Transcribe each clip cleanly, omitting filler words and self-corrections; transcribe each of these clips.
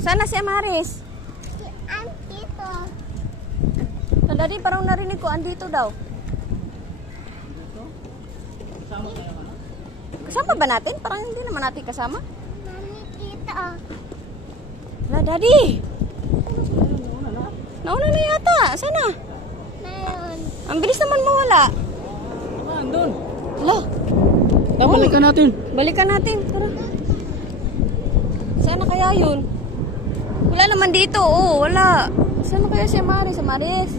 Sana si Amaris. Si Antito. Daddy, parang narinig ko, andito daw. Kasama tayo ka na? Kasama ba natin? Parang hindi naman natin kasama. Mami, kita. Na, Daddy. Una na. Nauna na yata. Sana? Meron. Ang bilis naman mawala. Diba, andun? Hala. Balikan natin. Balikan natin. Tara. Sana kaya yun? Wala naman dito. Oh, wala. Sana kaya si Amaris? Amaris.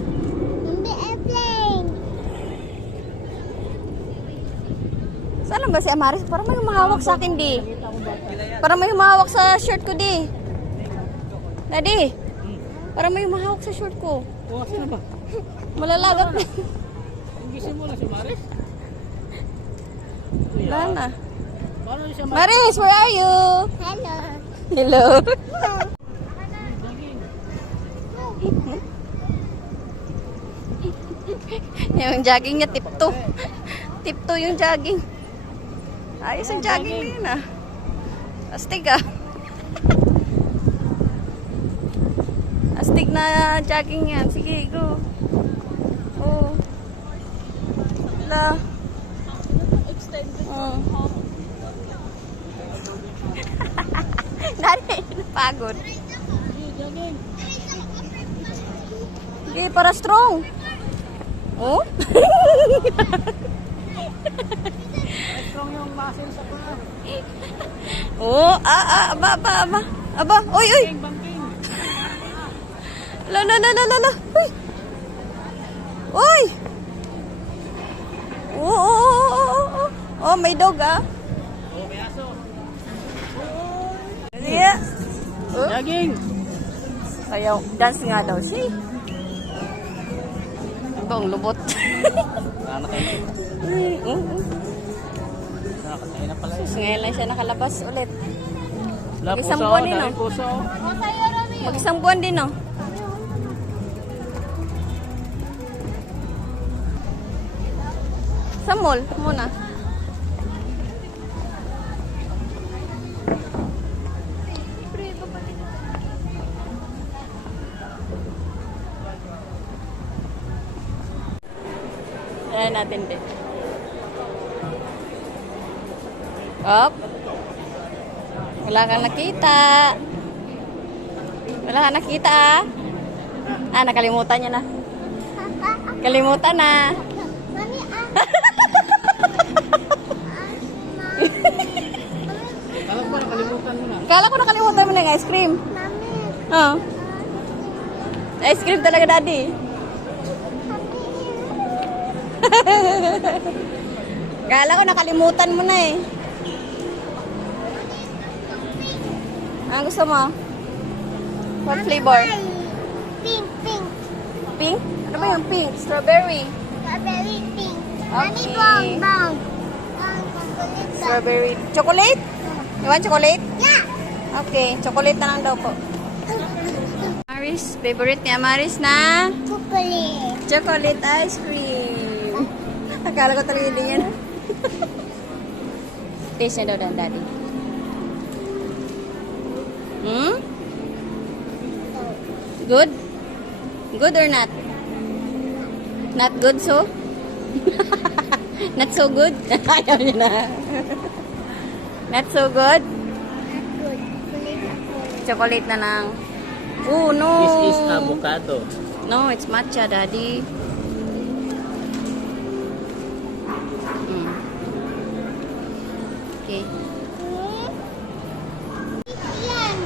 Hindi airplane. Saan ba si Amaris? Parang may humahawak sa akin, di. Parang may humahawak sa shirt ko, di. Daddy. Parang may humahawak sa shirt ko. O, saan ba? Malalagat na. Gising mo na si Maris? Wala na. Paano siya Maris? Maris, where are you? Hello. Hello. Yung jogging niya, tip 2. Tip 2 yung jogging. Ayos ang jogging na yun, ah. Astig, ah. Astig na jogging yan. Sige, go. Oh. Wala. Oh. Dari, napagod. Okay, para strong. Oh? Strong yung muscle sa paa. Oh, aba. Aba, oy. Bangking. La. Uy. Uy. Oh. Oh, may dog, ah. O, may aso. Yeah. Oh. Jogging. Sayaw, dance nga daw siya. Ito ang lubot. Nakakain. Nakakain na pala. Ngayon lang siya nakalabas ulit. Wala Isang puso, buwan din, daming no? puso. Mag-isang buwan din, no? Sa mall muna. Ayan natin din. Up. Wala kang nakita. Wala kang nakita, ah. Ah, nakalimutan niya na. Kalimutan na. Mami, Alam ko, nakalimutan mo na. Kala ko nakalimutan mo na yung ice cream. Mami. Oh. Ice cream talaga, Daddy. Kala ko nakalimutan mo na eh. Ano gusto mo? What flavor? Pink. Pink? Ano ba yung pink? Strawberry. Strawberry pink. Mami, Okay. bong. Chocolate. Strawberry. Chocolate? You want chocolate? Yeah. Okay, chocolate na lang daw po. Maris, favorite niya Maris na Chocolate. chocolate ice cream. Akala ko talaga hindi yan. Taste niya daw dan, Daddy. Hmm? Good? Good or not? Not good, so? Not so good? Ayaw niya na. Not so good? Not good. Chocolate na lang. Oh, no. This is avocado. No, it's matcha, Daddy. Mm. Okay. Yan.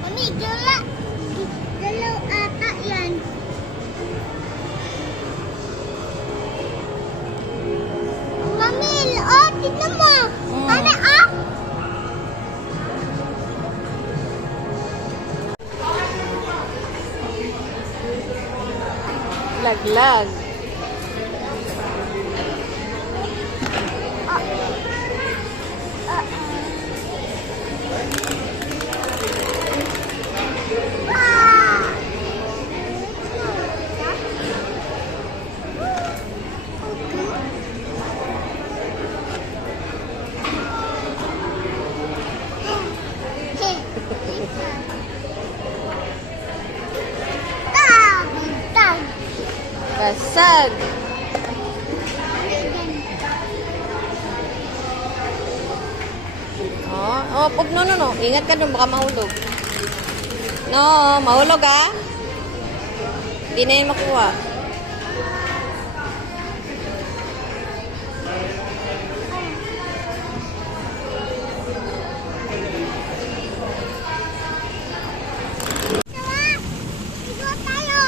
Mami, dalaw ata yan. Mami, oh, tignan mo. Mami, ah. Laglag. Basag. Pag no. Ingat ka dun, baka mahulog. No, mahulog ah. Hindi na yun makuha. Igo tayo.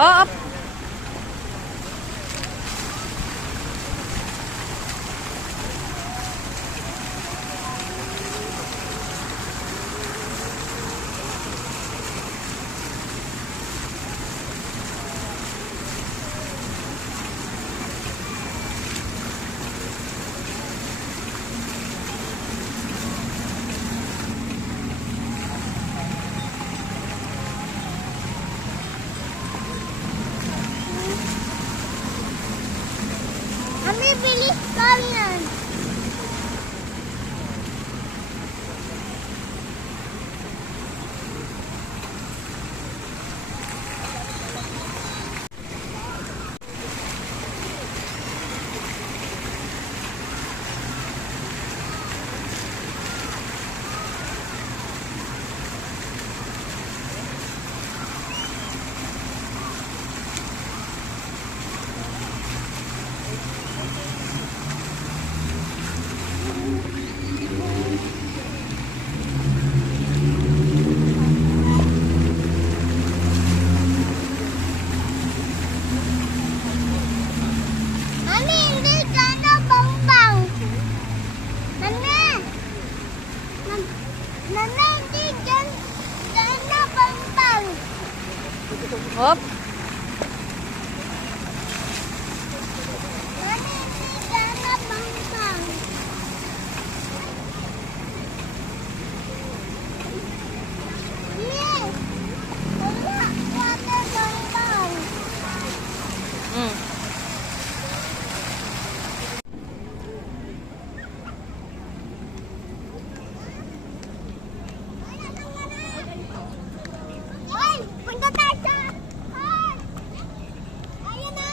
Oh, up. Mami, bilis ka yan. Mami, hindi ka na bang-bang. Nana! Nana, hindi ka na bang-bang. Hop. Mami, hindi ka na bang-bang. Mami, wala ka na bang-bang. Mm. Hoy, punta tayo sa... Hoy! Ayun na!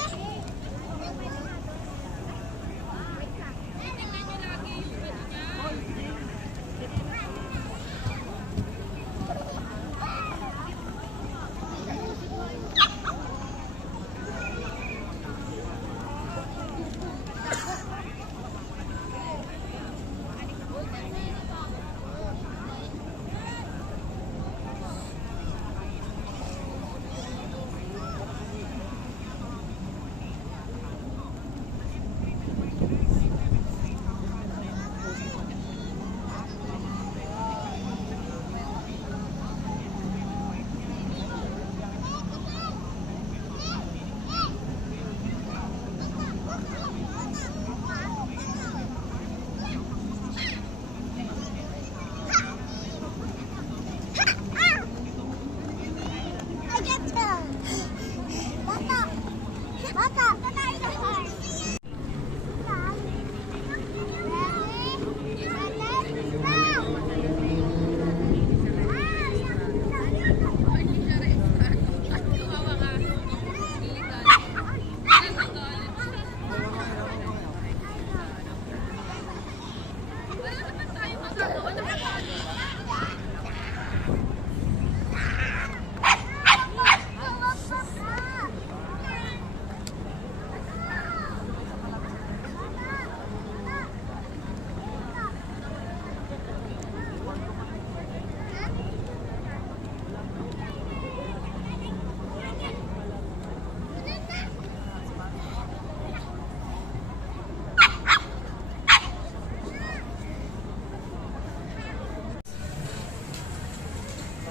I get to. Bata.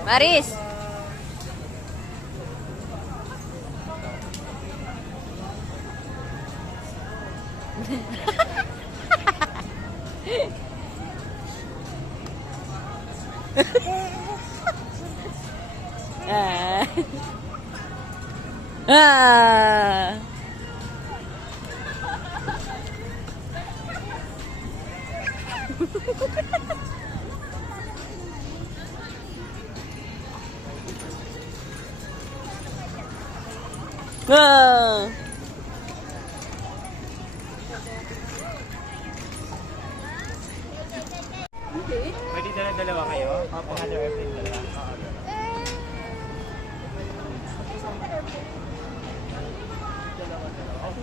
Maris. Ah. Ah. Ah! Pwede dala-dalawa kayo? Opo. Another airplane dalawa? Oo.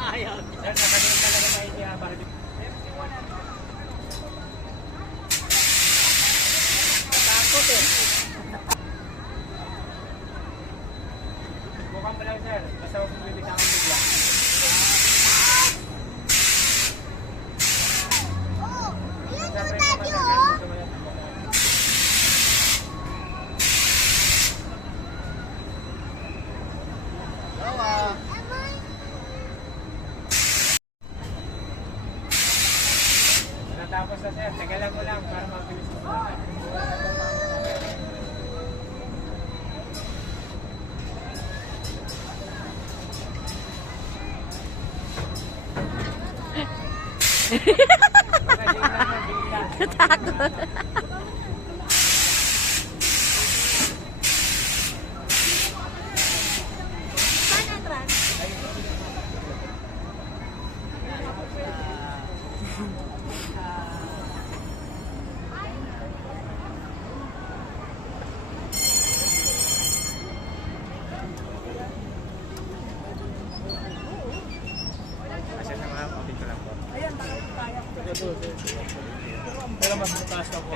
Ayaw. Sir, nakagaling talaga tayo kaya Barbie. Takot eh. Bukan mo lang sir. Basta huwag mong bibig ang bigla. Oh, yan Sa yung friend ko daddy, matagal, oh. gusto mo yan. Amay. Natapos na sir. Tagalan mo lang para mabilis mo sa Takot. Mana trans? Kasi sa mga kapit ko lang po. Ayan, kaya ko. Pero mas mataas pa po.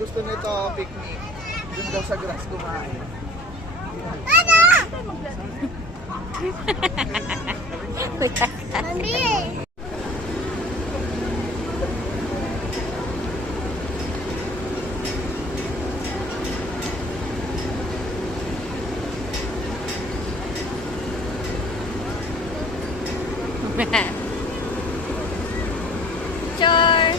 Gusto nito picnic. Doon daw sa grass kumain. Ano? Kuya. Mami. Char.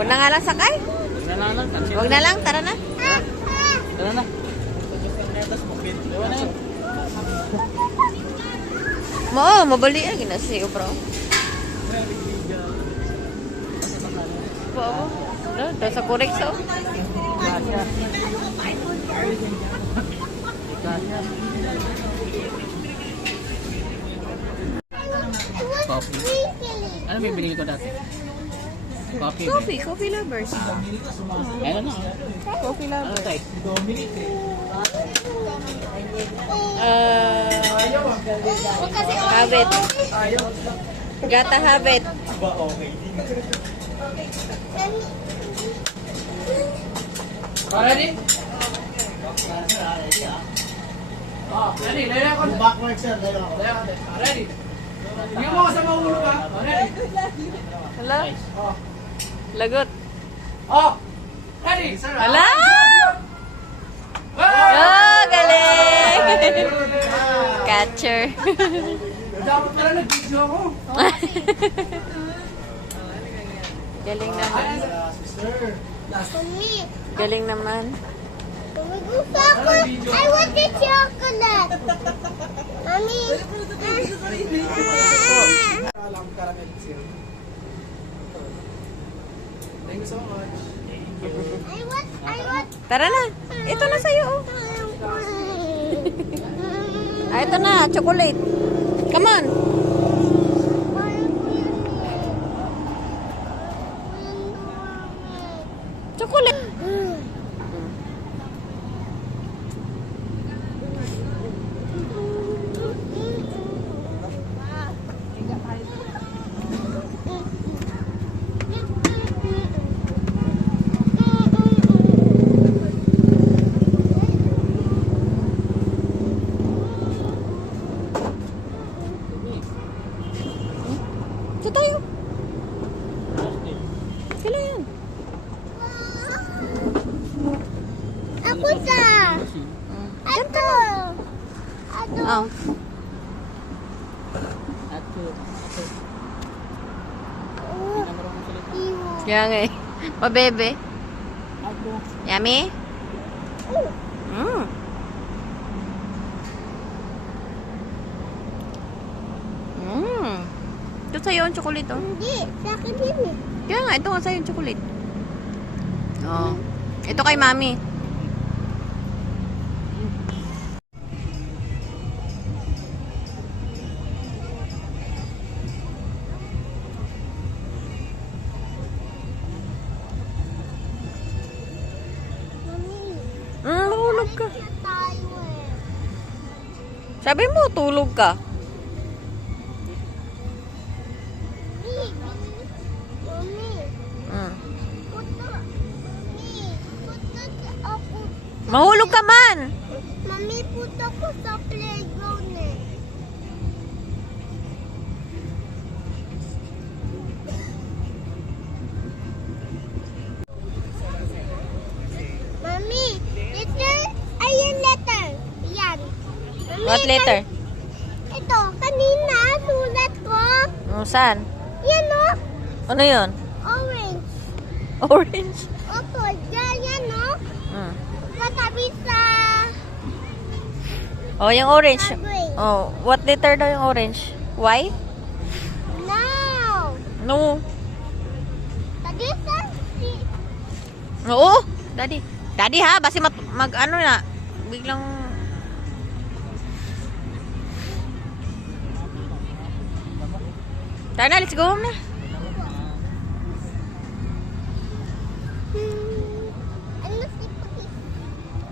Huwag na nga lang sakay. Huwag na lang, tara na. Tara na. Ewan na yun. Mabali ah, ginasiyo bro. Po, ito sa Kurex oh. Coffee. Ano bibili ko dati? Coffee. Coffee lovers. Meron na. Coffee Ano lovers. tayo? Habit. Gata habit. Ready? Ready? Layo ako. Backward sir. Layo ako. Ready? Hindi mo ako sa mahulog ha. Ready? Hello? Lagot. Ready? Sir. Hala! Oh, galing! Catcher. Dapat pala nag-video ako. Galing naman. Mommy, Galing naman. gusto ako. I want the chocolate. Mommy. Thank you so much. I want. Tara na. Ito na sa'yo. Oh. Ah, ito na. Chocolate. Come on. Chocolate. Ito tayo. Sila yan. Ako sa. Ako. Ato. Oh. Iwo. Kaya nga eh. Mabebe. Yummy? Mm. Mm. Ito sa'yo ang chocolate, oh. Hindi, sa akin din eh. Kaya nga, ito nga sa'yo yung chocolate. Oh. Ito kay mami. Mami, Mahulog ka. siya tayo eh. Sabi mo, tulog ka. Mami, Mm. puto. Mami, puto ako. Mahulog ka man. Mami, puto ko sa playground eh. Mami, letter? Ayan letter. Yan. Mami, What letter? Ito, kanina, sulat ko. Saan? Yan o, Ano yun? orange. Orange. Opo, yan o. Mm. Katabi sa Oh, yung orange. green. Oh, what letter daw yung orange? Y? Now, No. tadi sa si... Oo. Daddy. Daddy ha, basi mag ano na. Biglang Tara na, let's go home na. Ano si Puti?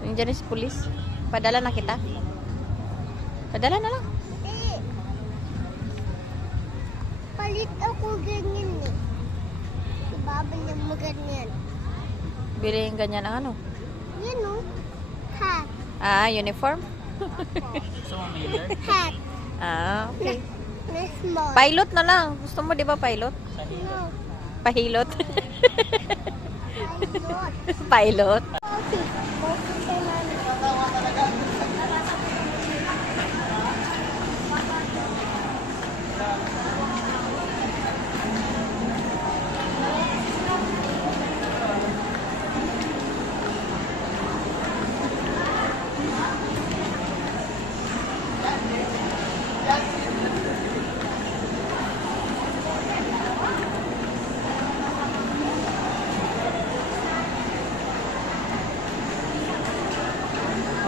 Yung dyan si police. Padala na kita. Padala na lang. Eh, palit ako ganyan eh. Ibabalik mo ganyan. Bili yung ganyan ang ano. Yan o. Hat. Uniform? Hat. Okay. Na small. Pilot na lang. Gusto mo di ba pilot? No. Pahilot? Pilot. Pilot? Coffee. Coffee kay mami.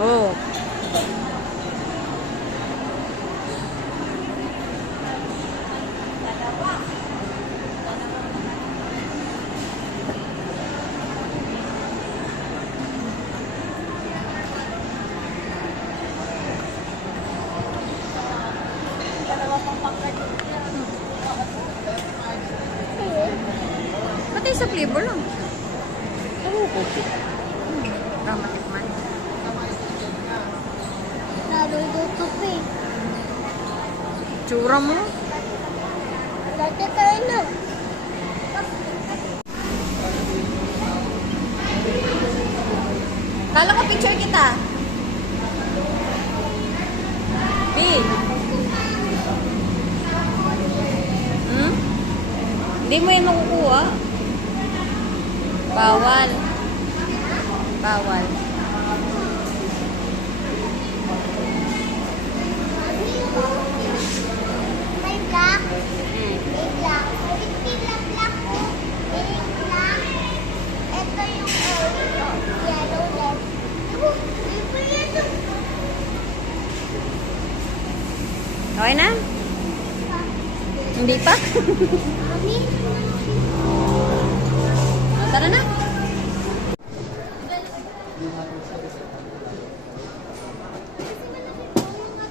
Oh. Pati sa flavor lang. Oh, okay. Dramatic man. Naruto ko eh. Tsura mo. Dati tayo na. Kala ko picture kita. B. Hindi mo yan makukuha. Bawal. Bawal. May black. May black. Hindi lang black ko. May black. Ito yung yellow red. Iba yellow. Okay na? Hindi pa? Mami. Tara na.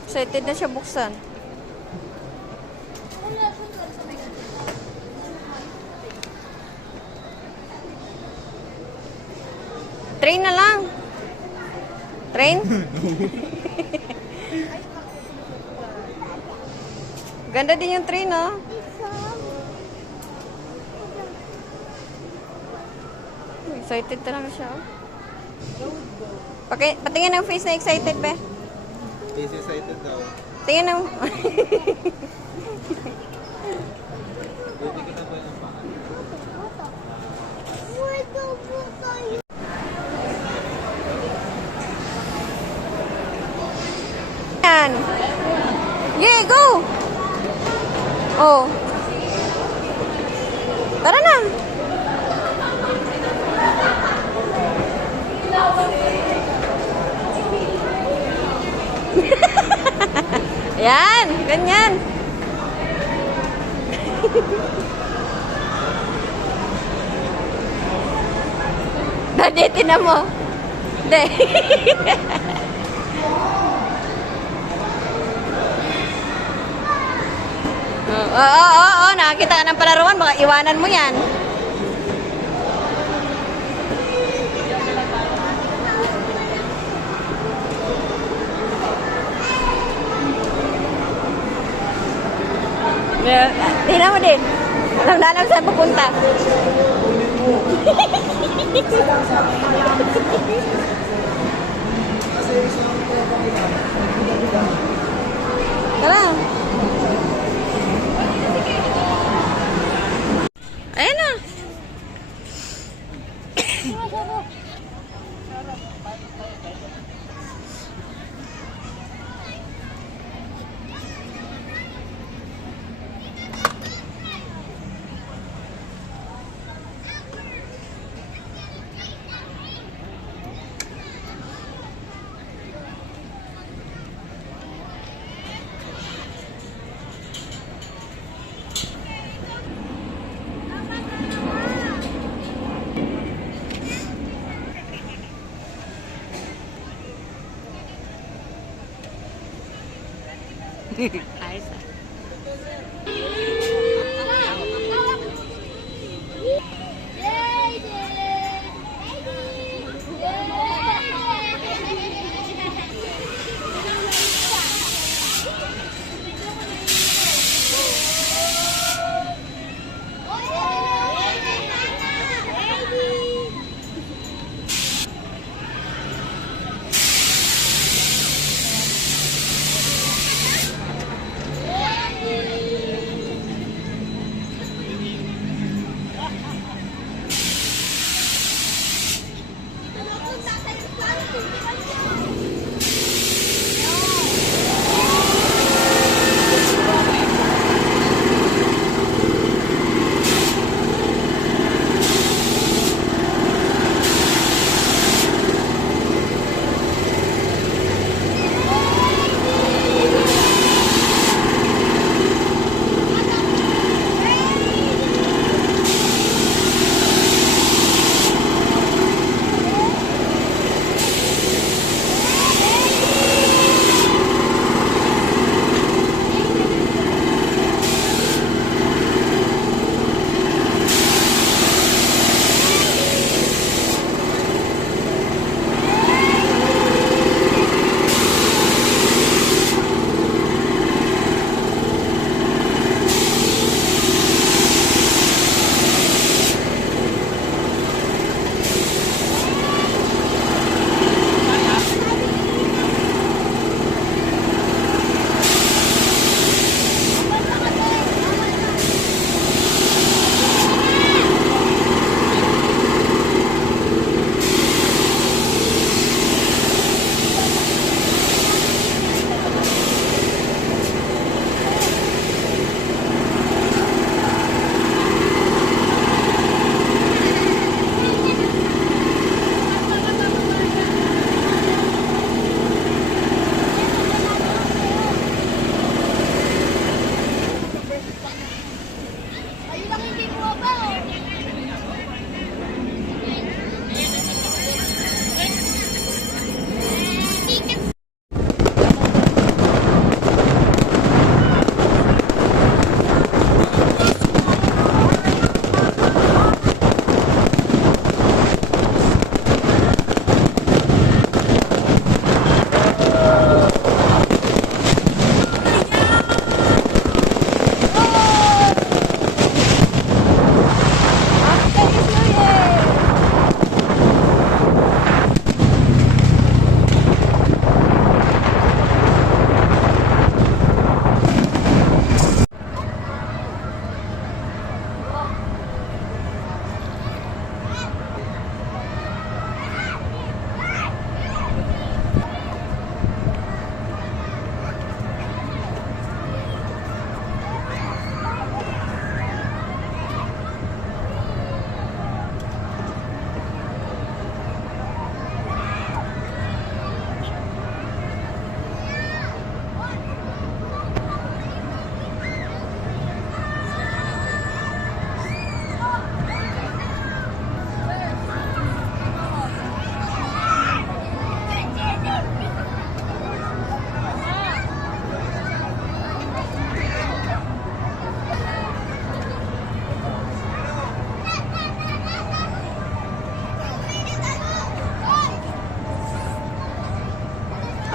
Excited na siya buksan. Train na lang. Train? Ganda din yung train, oh. Excited talaga siya, oh. Patingin ang face na excited, be. Busy sighted daw. Tingnan mo. Buti kita po yung paan. Yan. Yeah, go. Oh. Tara na. Yan, ganyan. Daddy, tinan mo. Hindi. Oo, nakakita ka ng palaruan, baka iwanan mo yan. Tingnan mo din. Alam na alam saan pupunta. Tara. Ayan na. Ayos ah.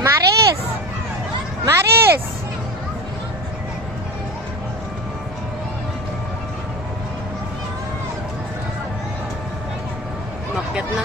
Maris! Maris! Umakyat na.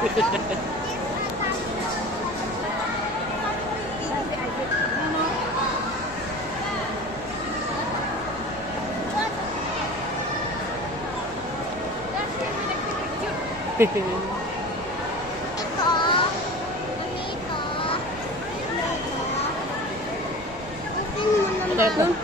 Ito. Ganito. Open mo naman.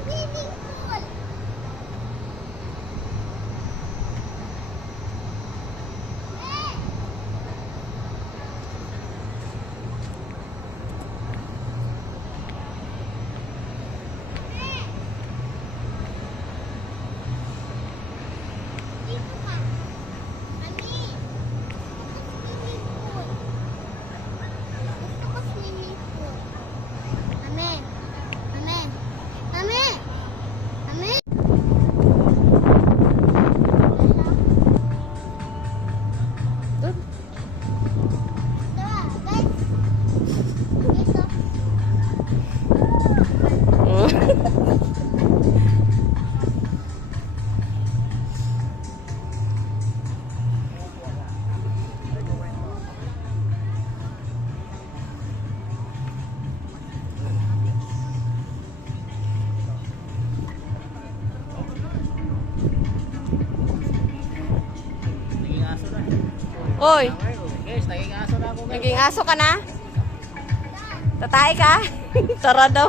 Swimming pool. Dito ka. Mami. Swimming pool. Gusto ko swimming pool. Mami. Mami. Mami. Mami. Doon. Tara, guys. Dito. Naging aso na. Oy, Guys, naging aso na ako. naging aso ka na? Tatay ka? Tara daw.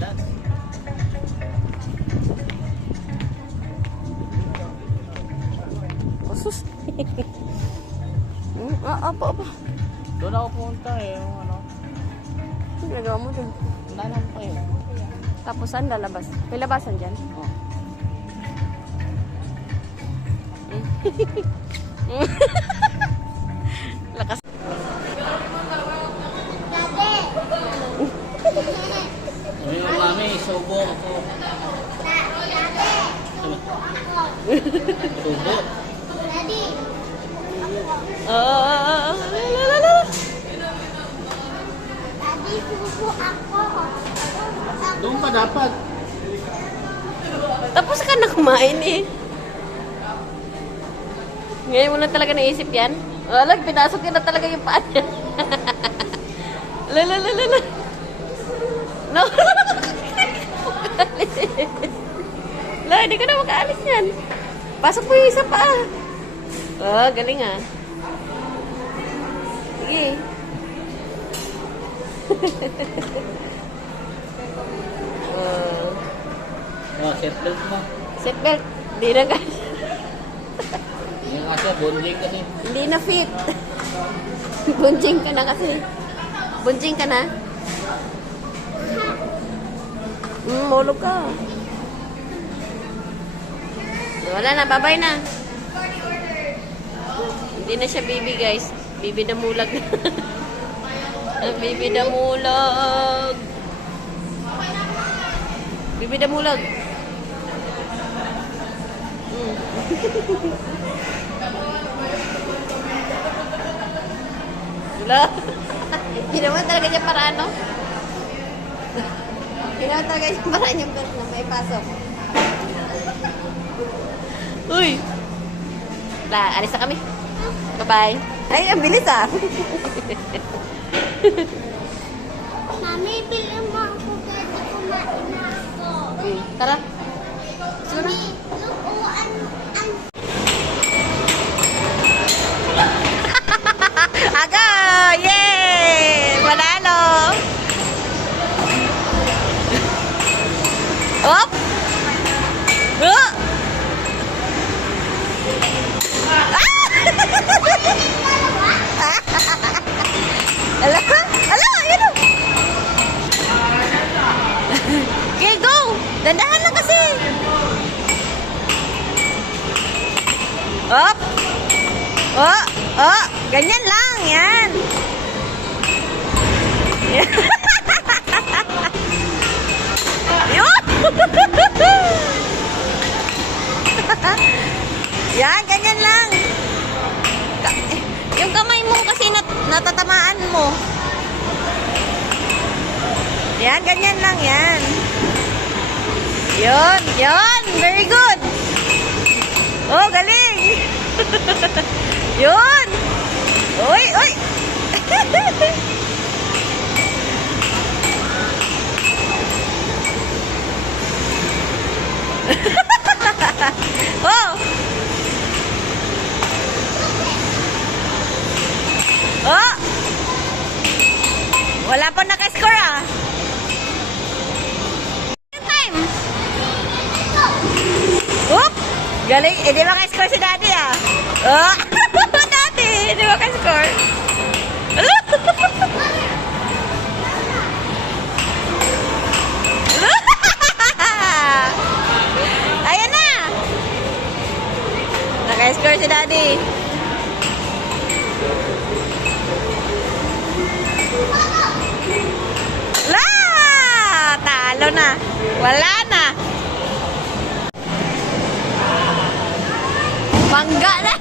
Dad. Osus. Apa. Doon ako pumunta eh. Yung ano. Ano ginagawa mo dun? Wala naman pa yun. Tapos saan lalabas? May labasan dyan? Oh. Lakas. Dati. Yung mami, subo ako. Dati. Subo. Daddy. Daddy, subo ako. Doon pa dapat. Tapos ka na kumain eh. Ngayon mo lang talaga naisip yan? Wala, pinasok yun na talaga yung paa niya. Lalalala. No. La, hindi ko na makaalis yan. Pasok mo yung isa pa. Oh, galing ah. Sige. Oh, seatbelt mo. Seatbelt. Hindi na guys. Yung aso, bonding kasi. Hindi na fit. Bunjing ka na kasi. Bunjing ka na? Mulog ka. Wala na, babay na. Hindi na siya bibi guys. Bibi na mulag. Ang bibi damulag. Bibi damulag. Wala. Ginawa talaga niya para ano? Ginawa talaga niya para niya na may pasok. Uy! Wala, alis na kami. Bye-bye. Ay, ang bilis ah. Mami, bilhin mo ako kasi kumain na ako. Tara. Sura. Mami, lukuan ang Aga! Yay! Manalo! Op! Oh! Ala! Ala! Ayun o! Okay, go! Dandahan lang kasi! Op! Oh! Oh! Ganyan lang! Yan! Yun! Yan! Ganyan lang! Yung kamay mo kasi natatamaan mo. Yan, ganyan lang yan. Yun, yun. Very good. Oh, galing. Yun. Uy, uy. Oh. Oh! Wala pa naka-score ah. Time! Oop! Galing. Hindi maka-score si Daddy ah. Oh! Daddy! Hindi maka-score. Ayan na! Naka-score si Daddy. La! Talo na. Wala na. Bangga na.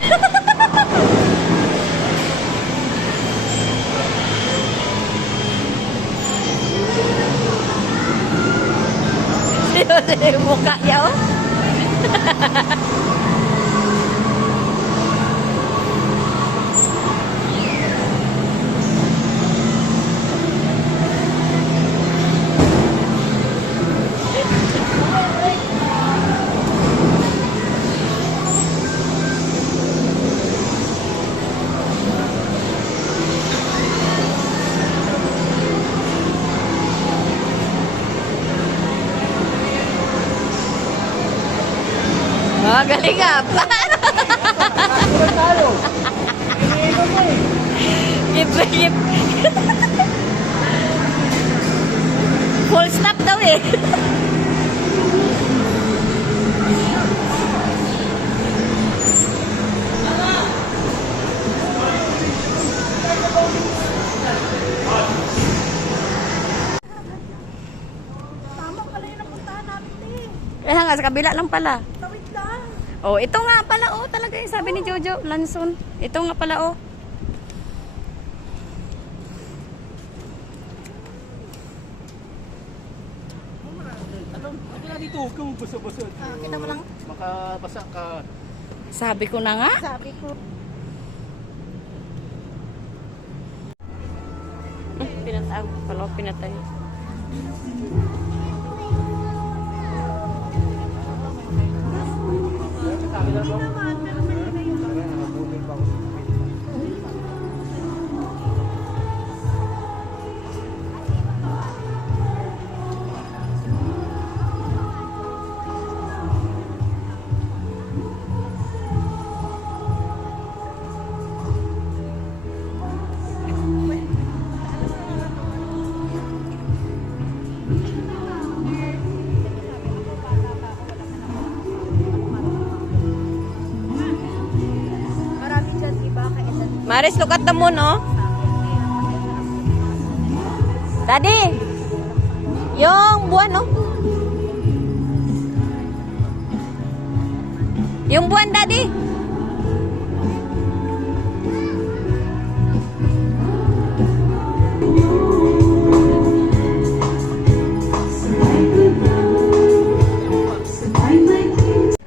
Yung mukha niya, oh. Oh, galing ka. Gip. Full stop daw eh. tama pala yung napuntahan natin eh. Eh, nga, sa kabila lang pala. Tawid lang. Oh, ito nga pala, oh, talaga yung sabi ni Jojo, Lanson. Ito nga pala, oh. Ito na dito, huwag kang basa-basa. Kita mo lang. Makabasa ka. Sabi ko na nga. Sabi ko. Pinatay pala, pinatay. Marami dyan, iba ka edad. Maris, look at the moon, oh. Daddy! Yung buwan, no? Yung buwan, Daddy!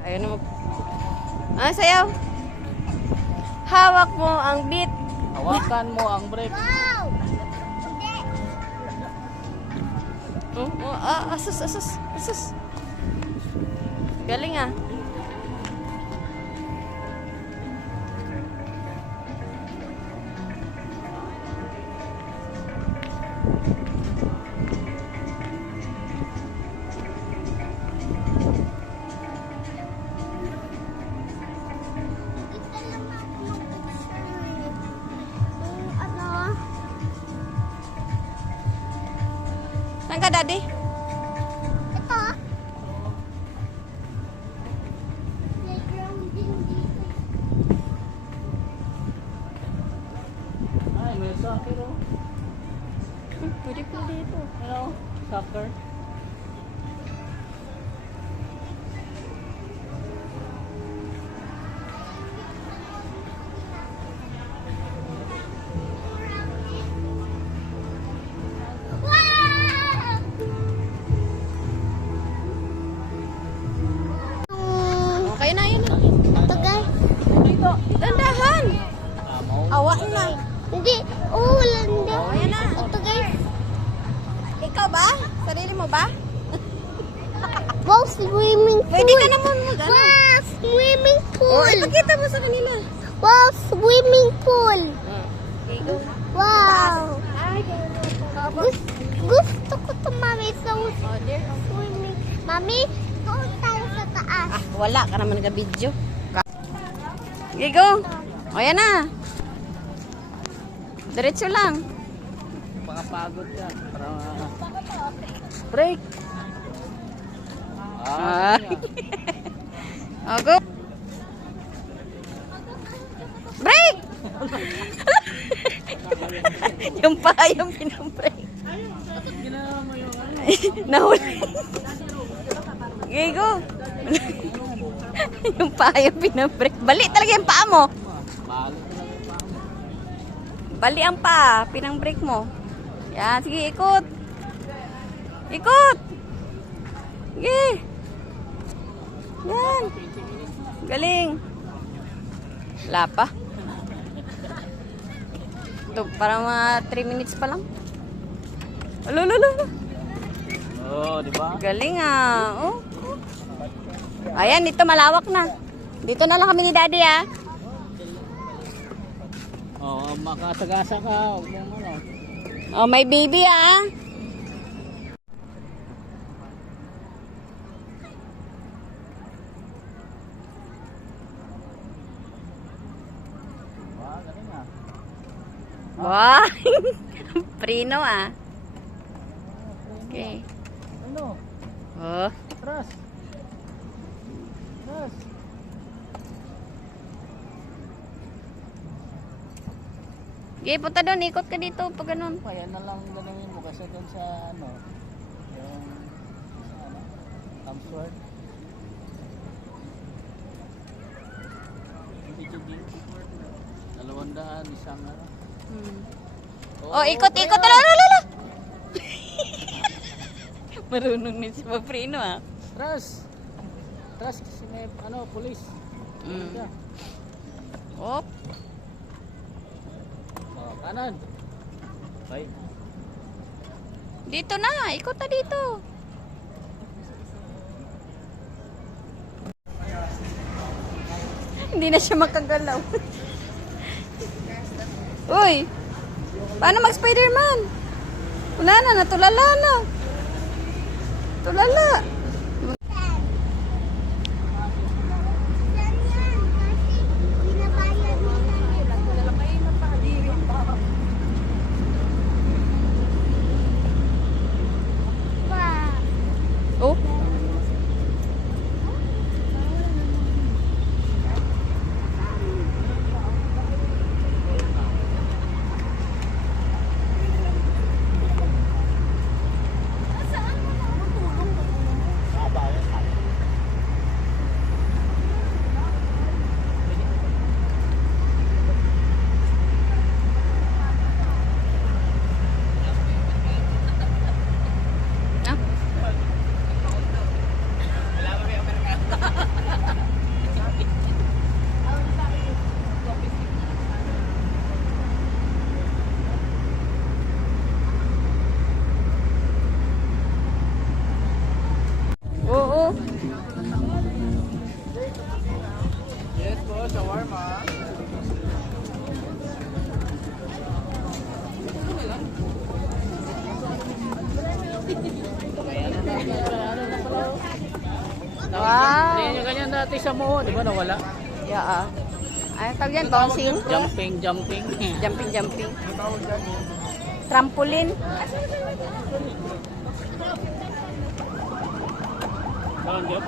Ayun naman. Ah, sayaw. Hawak mo ang beat. Hawakan mo ang brake. Wow! Hindi. Asus. Galing ah. Ito lang ako mag-picture. Ano? Saan ka, Daddy? Ito. Playground din dito. Ay, may soccer oh. Pwede po dito. Ano? Soccer. Okay na yun. Ito guys. Dito. Dandahan. Tamaw. Awain na. Hindi. Oh, wala hindi. Ayan na. Ito guys. Ikaw ba? Sarili mo ba? Wow, swimming pool. Pwede ka naman mag ano. Wow, swimming O, pool. ipakita mo sa kanila. Wow, swimming pool. Okay, go. Wow. Gusto ko tumawid sa Oh, dear. swimming. Mami, doon tayo sa taas. Ah, wala ka naman nag-video. Okay, go. O, yan na. Diretso lang. Pakapagod ka. Para break. Ah. Ah. O, go. Break! Yung pa yung pinabreak. Ginawa mo yung ano. Nahuli. Okay, go. Yung pa yung pinabreak. Bali talaga yung paa mo. Balo talaga yung paa mo. Bali ang pa. Pinang break mo. Yan, sige, ikot. Ikot. Sige. Yan. Galing. Wala pa. Ito, parang mga 3 minutes pa lang. Lolo. Oh, di ba? Galing ah. Oh. Ayan, dito malawak na. Dito na lang kami ni Daddy ah. Oh, makasagasa ka. Huwag mong ano. Oh, may baby ah. Wow, galing ah. Wow. Prino ah. Okay. Ano? Oh. Atras. Atras. Okay, punta doon. Ikot ka dito pag ganun. Ayan na lang ganawin mo kasi doon sa ano. Yung sa ano. Amsword. Hindi jogging. 200 isang ano. Oh, ikot. Lala. Marunong din si Maprino ah. Atras. Atras kasi may ano, pulis. Mm. Oh. Oh, kanan. Bye. Dito na. Ikot na dito. Hindi na siya makagalaw. Uy! Paano mag-Spider-Man? Wala na, natulala na. Tulala. Yan yan. Kasi binabayad nila. Wow. Oh. dati sa mo, di ba nawala? Yeah. Ay, tawag yan, bouncing. Jumping. Jumping. Trampoline.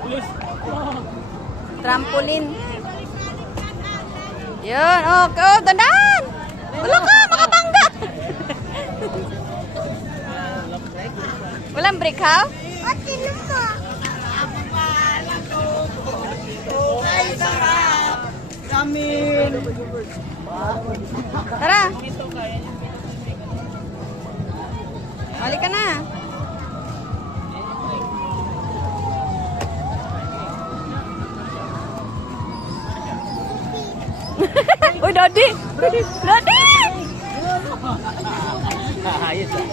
Pulis. Trampoline. Yun, okay. Oh, dandan! Wala ka, makabangga! Walang break, ha? At sino mo? Tara! Balik ka na. Uy, Daddy! Daddy! Ayos ah.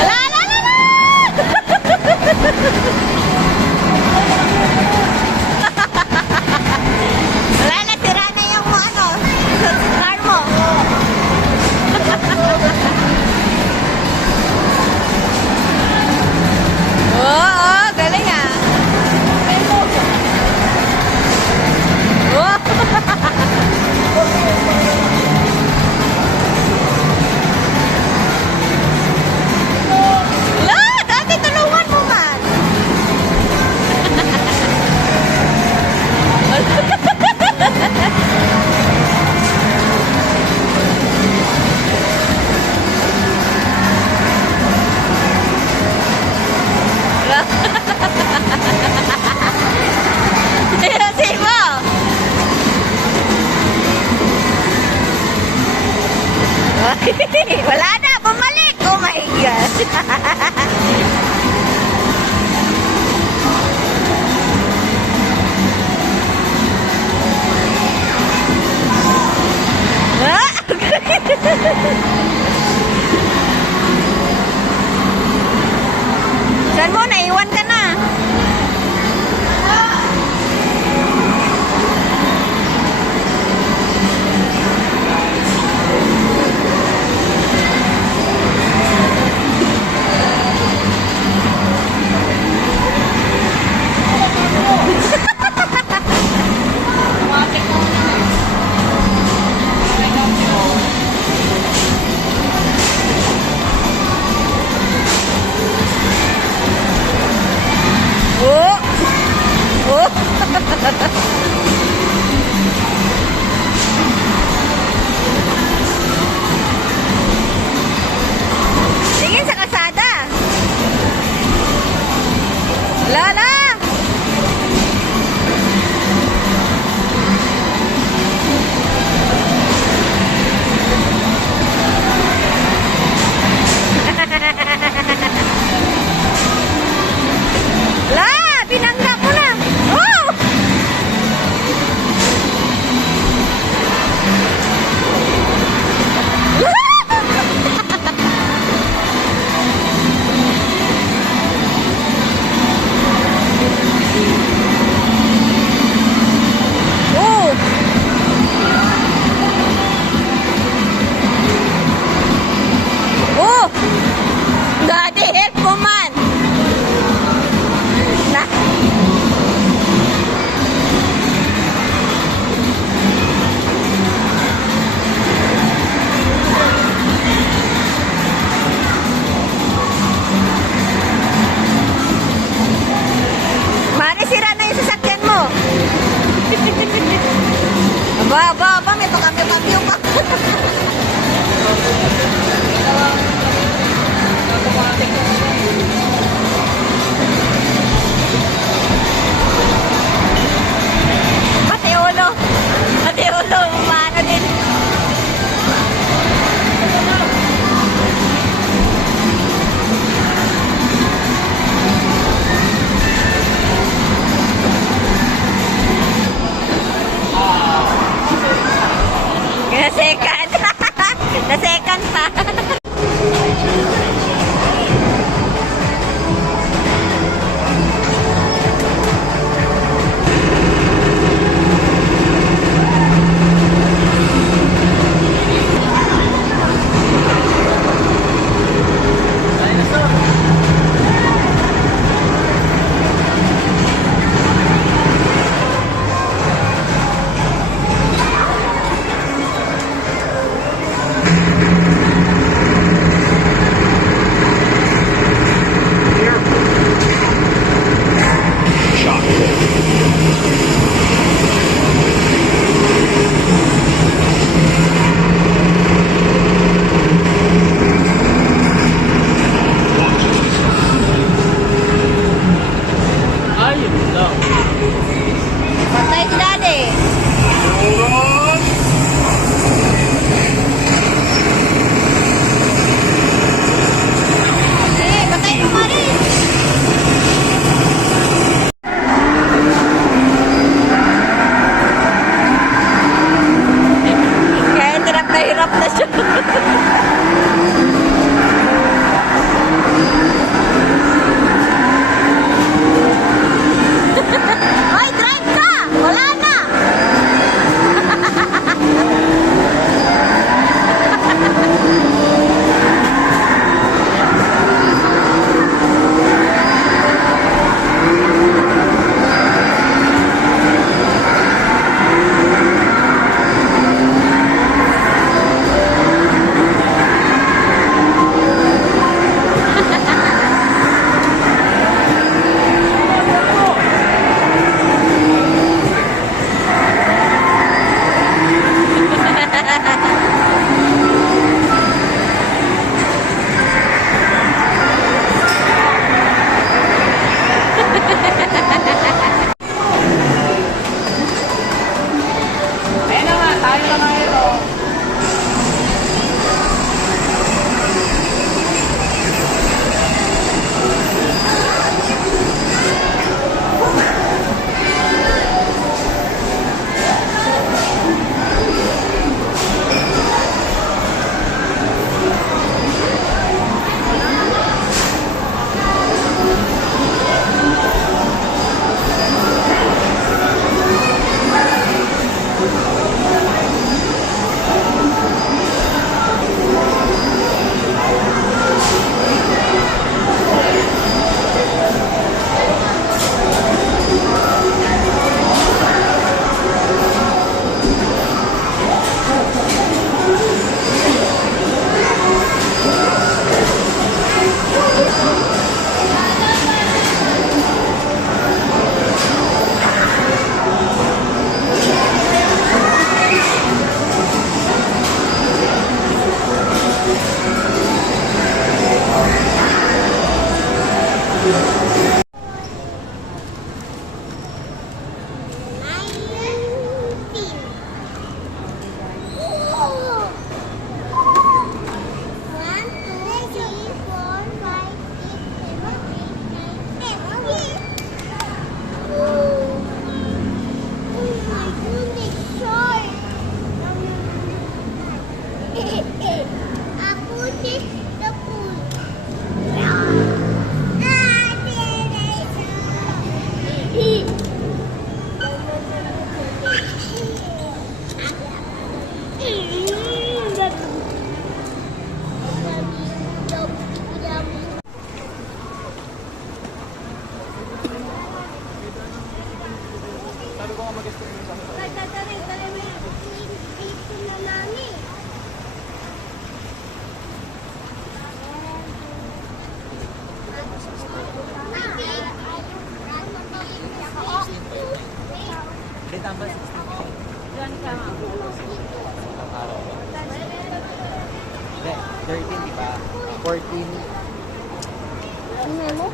Ala, ala, ala, ala! Wala na, tira na yung ano, car mo. Oo, galing ah. La, dati tulungan mo man. Tirasin mo. Wala na, bumalik. Oh my God. Saan mo? Naiwan ka na. Oh! Oh! Tingin sa kalsada. Lala! La! Binangga ko na! Oh! Oh! Oh! Daddy, help mo man! Na. Mari, sira na yung sasakyan mo. Aba, may pakamyo-kamyo pa. Pati ulo, umano din. Na-second. Na-second pa. 13, di ba? 14. Ano mo?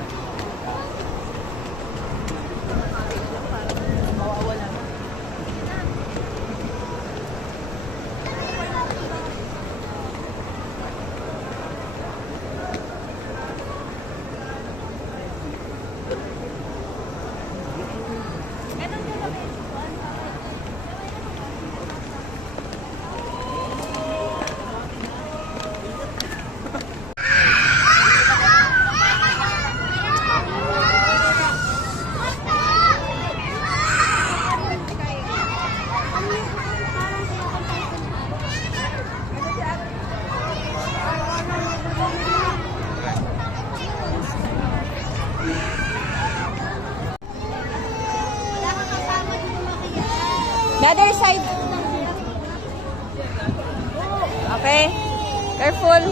The other side. Okay. Careful.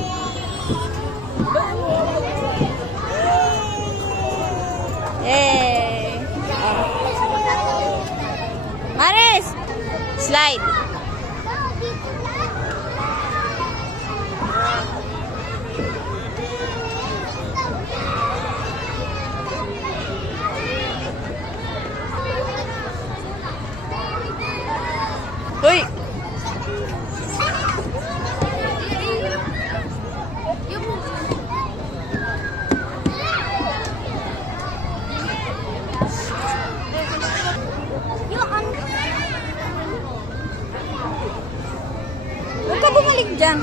Yay. Maris. Slide. Uy. Huwag ka bumalik dyan.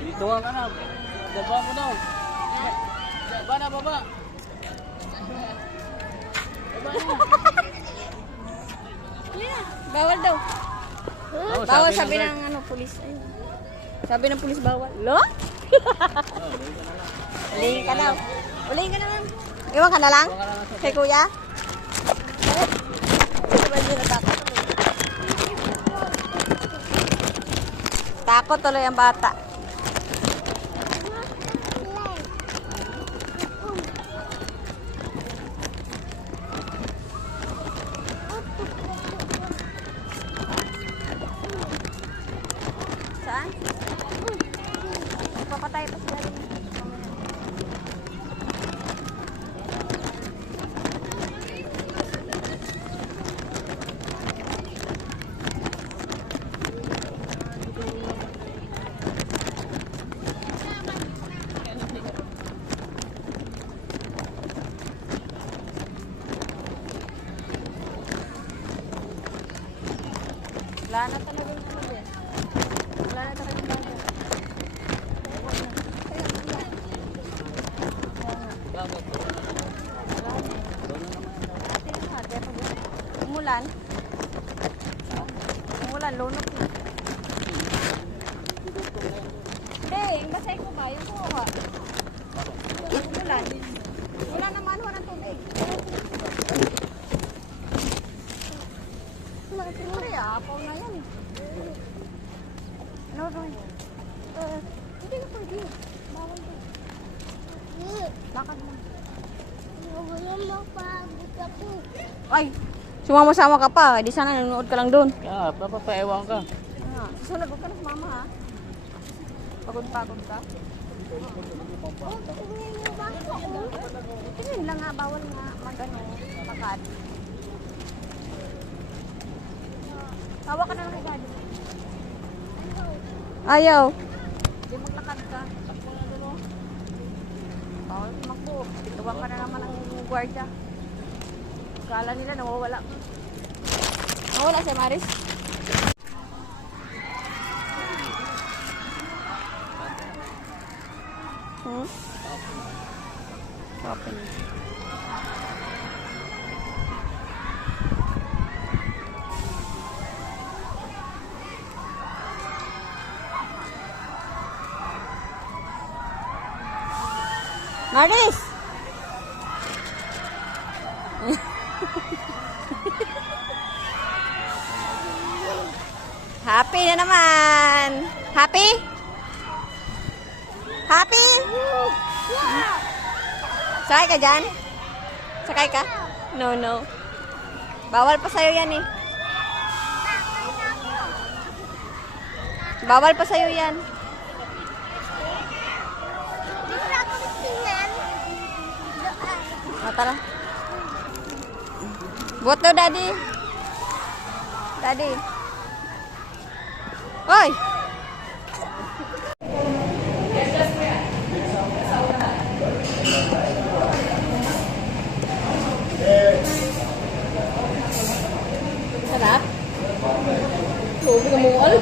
Dito ka na. Baba mo daw. Baba na, baba. Bawal daw. Oh, Bawal ng sabi guard. ng ano, pulis. Ayun. Sabi ng pulis bawal. Lo? Ulihin ka na. Ulihin ka naman. Iwan ka na lang? Kay kuya? Diba hindi natakot? Takot tuloy ang bata. Saan? Papatay pa sila rin. Wala na talaga yung ano din. Wala na talaga yung bagay. Umulan. Umulan, lunok na. Hindi, yung basay ko ba? Yung kuha. Umulan. Wala naman, wala ng tubig. Kaya, apaw na yan. Ano ba? Hindi na pwede. Bawal ko. Bakit mo? Ay, sumama-sama ka pa. Di sana nanonood ka lang doon. Yeah, papapaewan ka. Susunod ka na mama ha. Pagod-pagod ka. Tingin lang nga, bawal nga mag-ano, makat. Tawa ka na lang kay Daddy. Ayaw. Hindi maglakad ka. Takbo na doon oh. Bawal magbo. Ituwang ka na naman ng gwardiya. Kala nila nawawala. Nawala si Maris? Open. Maris! Happy na naman! Happy? Happy? Sakay ka dyan? Sakay ka? No, no. Bawal pa sa'yo yan eh. Bawal pa sa'yo yan. Gusto akong tingnan. O, tara. Buot daw, Daddy. Daddy. Hoy! Sarap? Lubi ka mukal.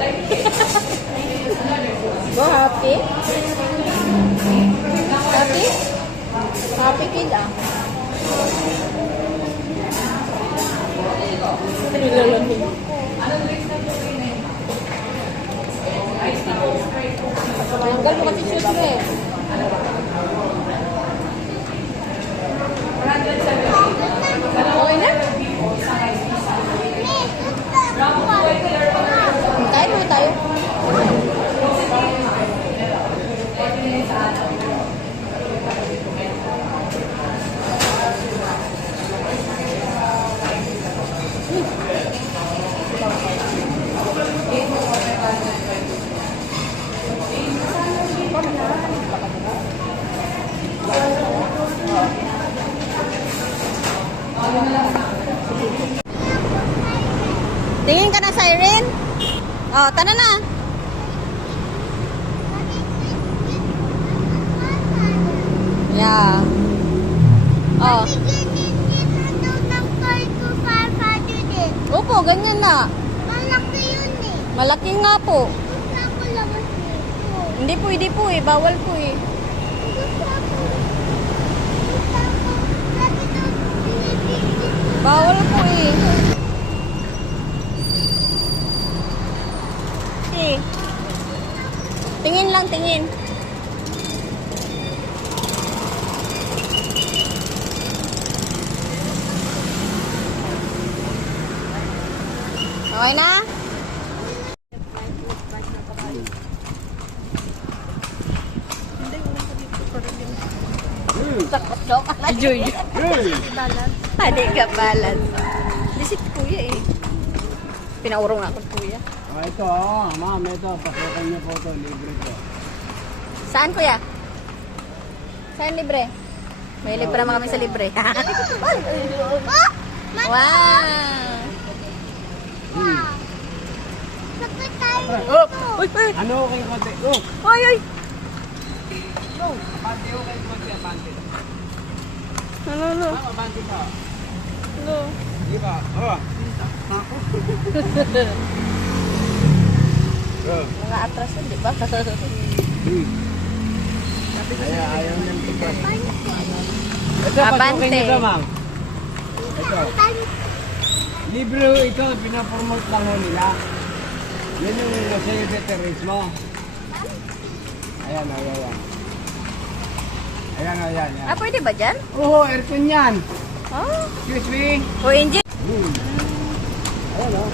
Go, happy? Happy? Happy kid ah. Tanggal mo kasi shoes mo eh. Okay na? Kain mo tayo. Tingin ka na, Siren? Oh, tara na. Yeah. Oh. Ganyan daw ng car ko, Father din. Opo, ganyan na. Malaki yun eh. Malaki nga po. Gusto ako labas nito. Hindi pwede po eh. Bawal po eh. Gusto ako. Lagi daw binibigyan. Bawal po eh. Eh. Tingin lang, tingin. Okay na? Takot daw ka na, Joy. Hindi ka balance. Hindi si Kuya eh. Pinaurong ako Kuya. Oh, ito, ma'am, ito. Pasukan niyo po ito. Libre po. Saan Kuya? Saan libre? May libre naman kami sa libre. Oh! Wow! Wow! Sakit tayo. Oh! Uy! Uy! Ano okay konti? Oh! Uy! Uy! Abante okay konti. Abante. Ano? Ano? Ma'am, abante ka. Ano? Di ba? Oh! Mga atras yun, di ba? Ayaw nang tigas. Ito, Abante. pasukin niyo ito, ma'am. Ito. Libre ito, pinapromote lang ho nila. Yan yung nasa yung veterismo. Ayan, ayan. Ayan, ayan, ayan. Ah, pwede ba dyan? Oo, aircon yan. Oh. Excuse me. O, engine. Ayan o.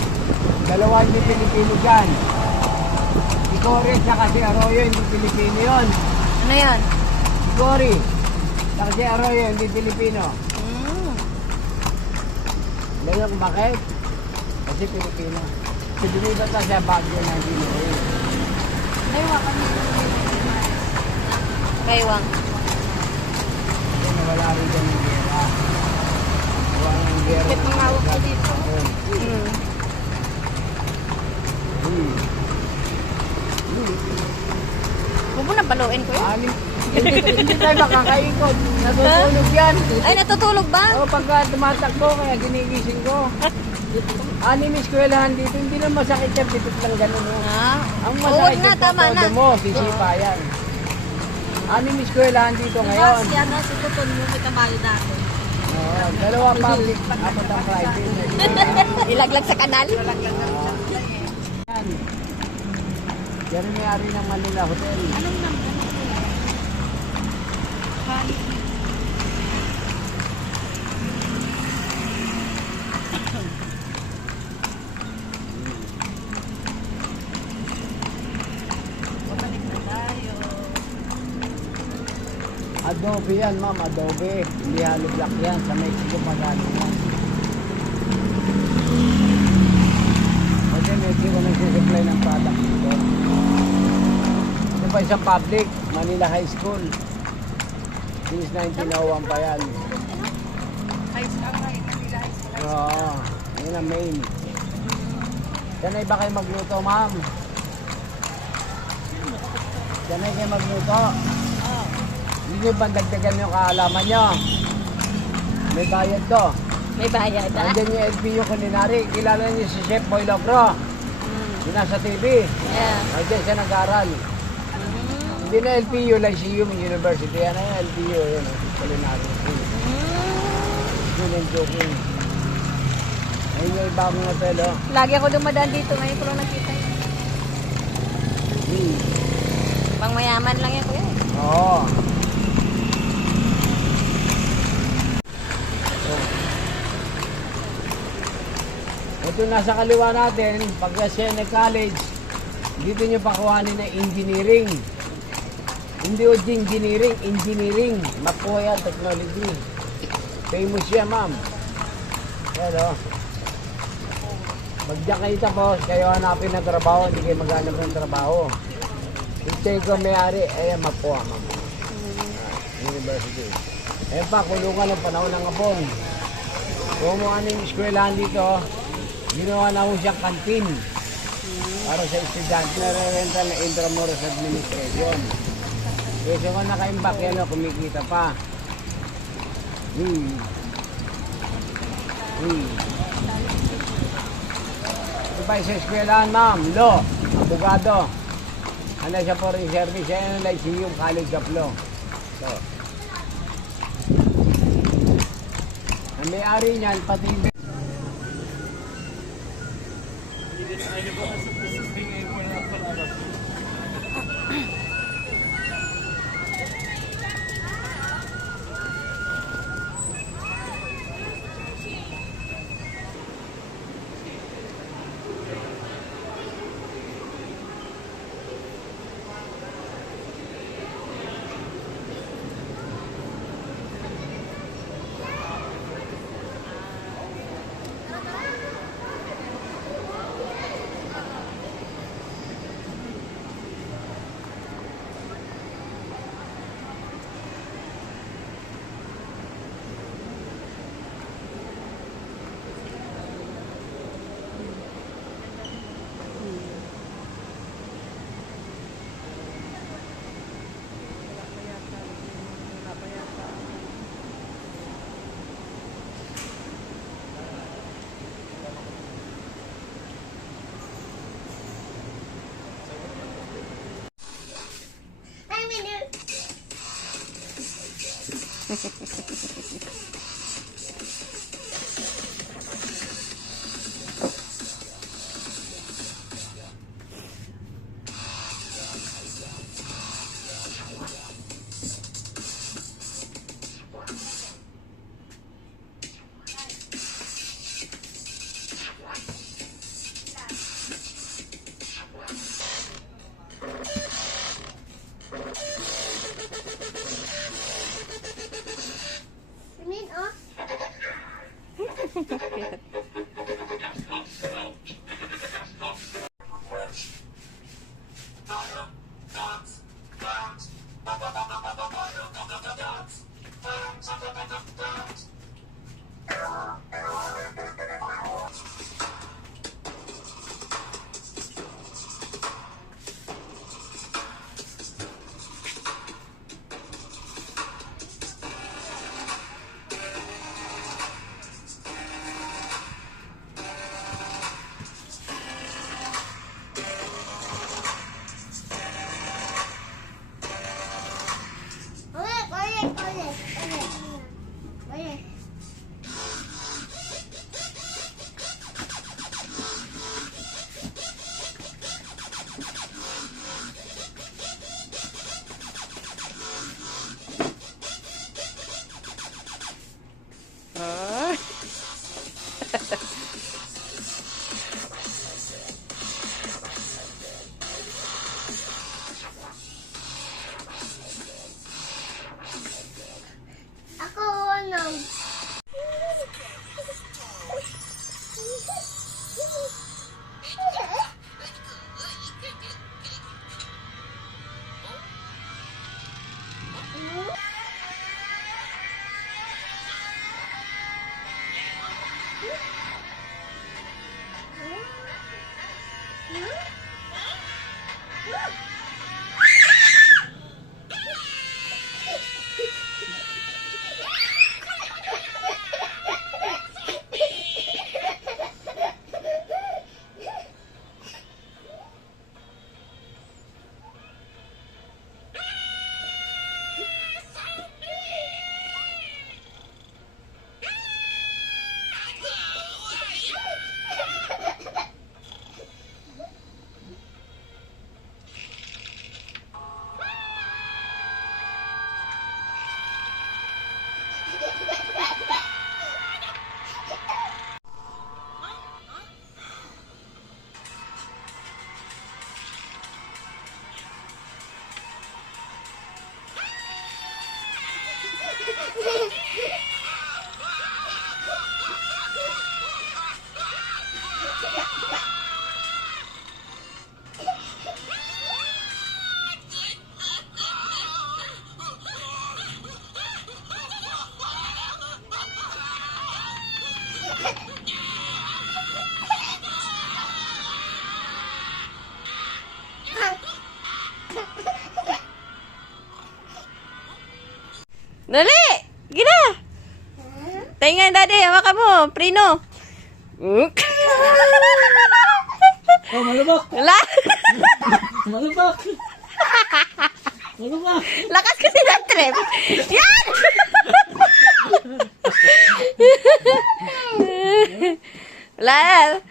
Dalawa hindi Pilipino dyan. Si Cory at saka si Arroyo, hindi Pilipino yun. Ano yan? Si Cory. Saka si Arroyo, hindi Pilipino. Ganyan kung bakit? Kasi Pilipino. Kasi dumibat na siya Baguio na hindi mo rin. Kaywang. Kasi nawala rin dyan yung gera. Nawala ng gera. Bakit mangawak ko dito? Huwag mo na baluin ko yun. Hindi tayo makakaikot. Natutulog yan. Ay, natutulog ba? O pagka tumatakbo, kaya ginigising ko. Anim eskwelahan dito, hindi na masakit yan. Dito lang ganun. Ah, Ang huwag masakit na, yung tama na. todo mo, sisipa yan. Anim eskwelahan dito ngayon. Yan, si Tutun mo may kabayo dati. Oo, dalawa public, apat ang private. Ilaglag sa kanal? Yan. Yan ang may-ari ng Manila Hotel. Anong naman? Adobe yan, ma'am. Adobe. Hindi halo block yan. Sa Mexico magano yan. Kasi Mexico nagsusupply ng product dito. pa isang public, Manila High School. Since 1901 pa yan. Oo, yun ang main. Sanay ba kayo magluto, ma'am? Sanay kayo magluto? Hindi nyo ba dagdagan yung kaalaman nyo? May bayad to. May bayad, ha? Andyan yung LPU Culinary. Kilala niyo si Chef Boy Logro. Yung nasa TV. Yeah. Andyan siya nag-aral. Hindi na LPU, Lyceum University. Yan na yung LPU, yun, Culinary School. School and joking. Ayun yung iba akong hotel, oh. Lagi ako dumadaan dito. Ngayon ko lang nakita yun. Pang mayaman lang yan, kuya. Oo. Ito nasa kaliwa natin, pag siya nag-college, dito nyo pakuhanin na engineering. Hindi o engineering, engineering. Makuha yan, technology. Famous siya, ma'am. Pero, pag diyan kayo tapos, kayo hanapin ng trabaho, hindi kayo maghanap ng trabaho. Hindi ko may-ari, ayan, makuha, ma'am. University. Ayan pa, kulungan ng panahon ng Hapon. Kung ano yung eskwelahan dito, ginawa na ho siyang kantin para sa estudyante na re-rental na Intramuros Administration. Kasi kung naka-imbak yan, kumikita pa. Ito pa sa eskwelahan, ma'am, law, abogado. Ano siya po rin service, siya yung Lyceum College of Law. So, ang may-ari niyan, pati Dali! Gina! Tingnan, daddy. Hawakan mo. Prino. Oh, malubak! Wala. Malubak! Malubak! Lakas kasi ng trip. Yan! Wala.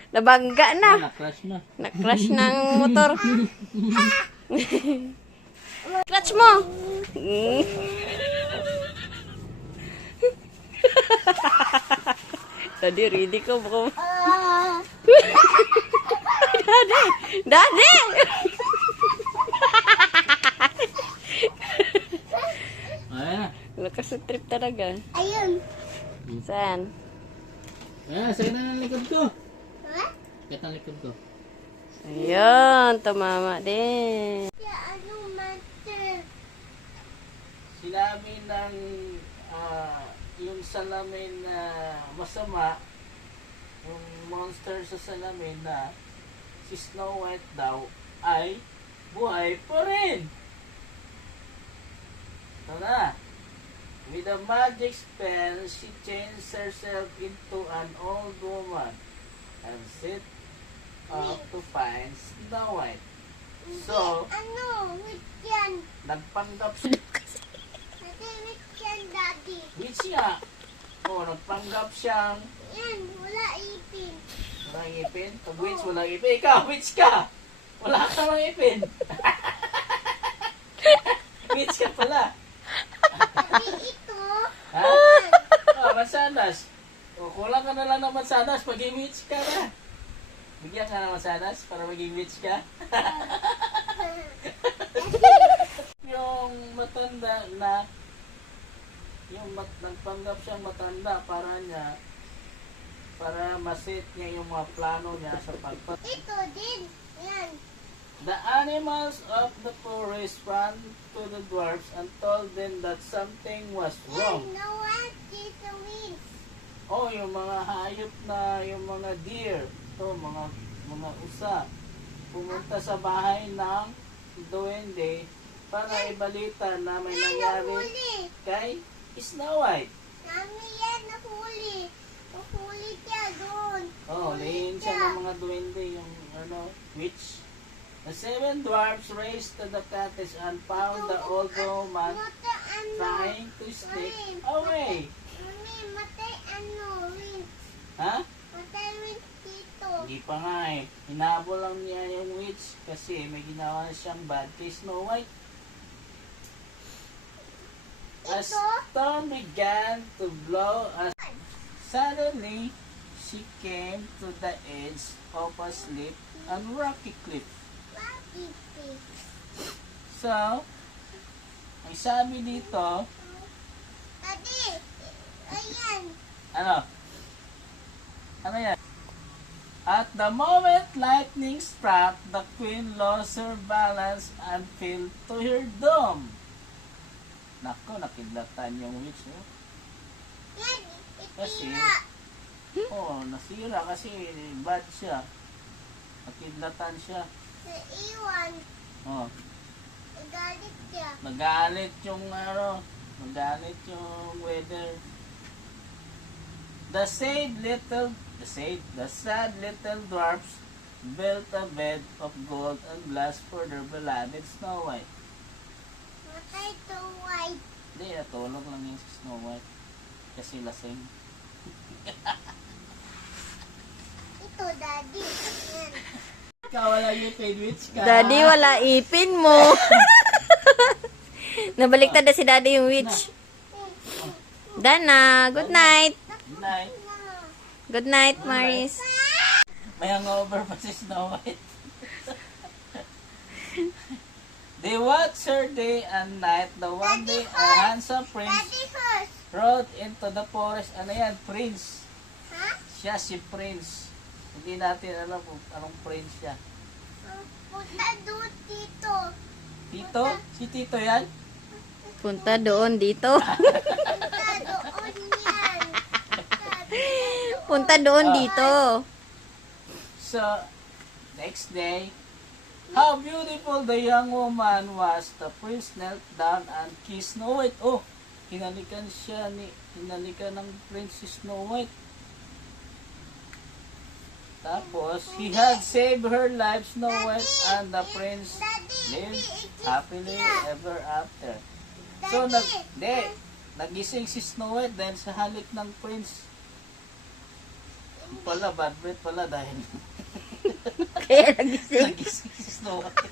Nabangga na. Na-crash na. Na-crash ng motor. Clutch mo. Daddy, ready ko. Baka... Daddy! Daddy! Ayan. Lakas ng trip talaga. Ayun. Saan? Ayan, sakit na ng likod ko. Ha? Sakit ang likod ko. Ayun, tumama din. Ya, ano, master? Sinabi ng yung salamin na masama, yung monster sa salamin na si Snow White daw ay buhay pa rin. Ito na. With a magic spell, she changed herself into an old woman and set out to find Snow White. So, Ano, wait yan. nagpanggap siya. Ate, wait yan, daddy. Which nga? O, nagpanggap siyang Yan, wala ipin. walang ipin. Pag which, walang ipin. Ikaw, which ka? Wala ka mang ipin. Which ka pala. Ate, ito. Ha? Oh, mansanas. O, kulang ka na lang ng mansanas. Maging which ka na. Bigyan ka ng mansanas para maging which ka. Yung matanda na nagpanggap siyang matanda para masit niya yung mga plano niya sa pagpat. Ito din. Yan. The animals of the forest ran to the dwarfs and told them that something was Yan, wrong. no one is the wind. Oh, yung mga hayop na, yung mga deer, mga usa, pumunta sa bahay ng duwende para ibalita na may Yan, nangyari nahuli. kay Snow White. Nami yan, nahuli. Nahuli siya doon. Oh, lihin siya ng mga duwende, yung witch. The 7 dwarfs raced to the cottage and found the old woman Mata, ano. trying to sneak away. Mami, matay, ano, wind. Ha? Matay, wind dito. Hindi pa nga eh. Hinabol lang niya yung witch kasi may ginawa na siyang bad kay Snow White. A Ito? storm began to blow as suddenly she came to the edge of a steep and rocky cliff. Bakit? So, ang sabi dito, Daddy, ayan. ano? Ano yan? At the moment lightning struck, the queen lost her balance and fell to her doom. Nako, nakidlatan yung witch. Oh. Yan, Kasi, itira. nasira kasi bad siya. Nakidlatan siya. Sa iwan, Oh, galit siya. nagalit yung weather. The sad little dwarfs built a bed of gold and glass for their beloved Snow White. Matay to white. Hindi, natulog lang yung si Snow White. Kasi lasing. Ito, daddy. Yan. Ikaw wala yung paid witch ka. Daddy, wala ipin mo. Nabaliktad na si daddy yung witch. Dana, good night. Good night. Good night, Maris. May hangover pa si Snow White. They watch her day and night. The one day a handsome prince Daddy first. rode into the forest. Ano yan? Prince. Ha? Siya si Prince. Hindi natin alam kung anong prince siya. Punta doon dito. Tito? Si Tito yan? Punta doon dito. Punta doon yan. Punta doon dito. So, next day, how beautiful the young woman was. The prince knelt down and kissed Snow White. Oh, hinalikan ng prince si Snow White. Tapos, he had saved her life, Snow White, and the prince lived happily ever after. So, nagising si Snow White dahil sa halik ng prince. Pala, bad breath pala dahil Kaya nagising. nagising si Snow White.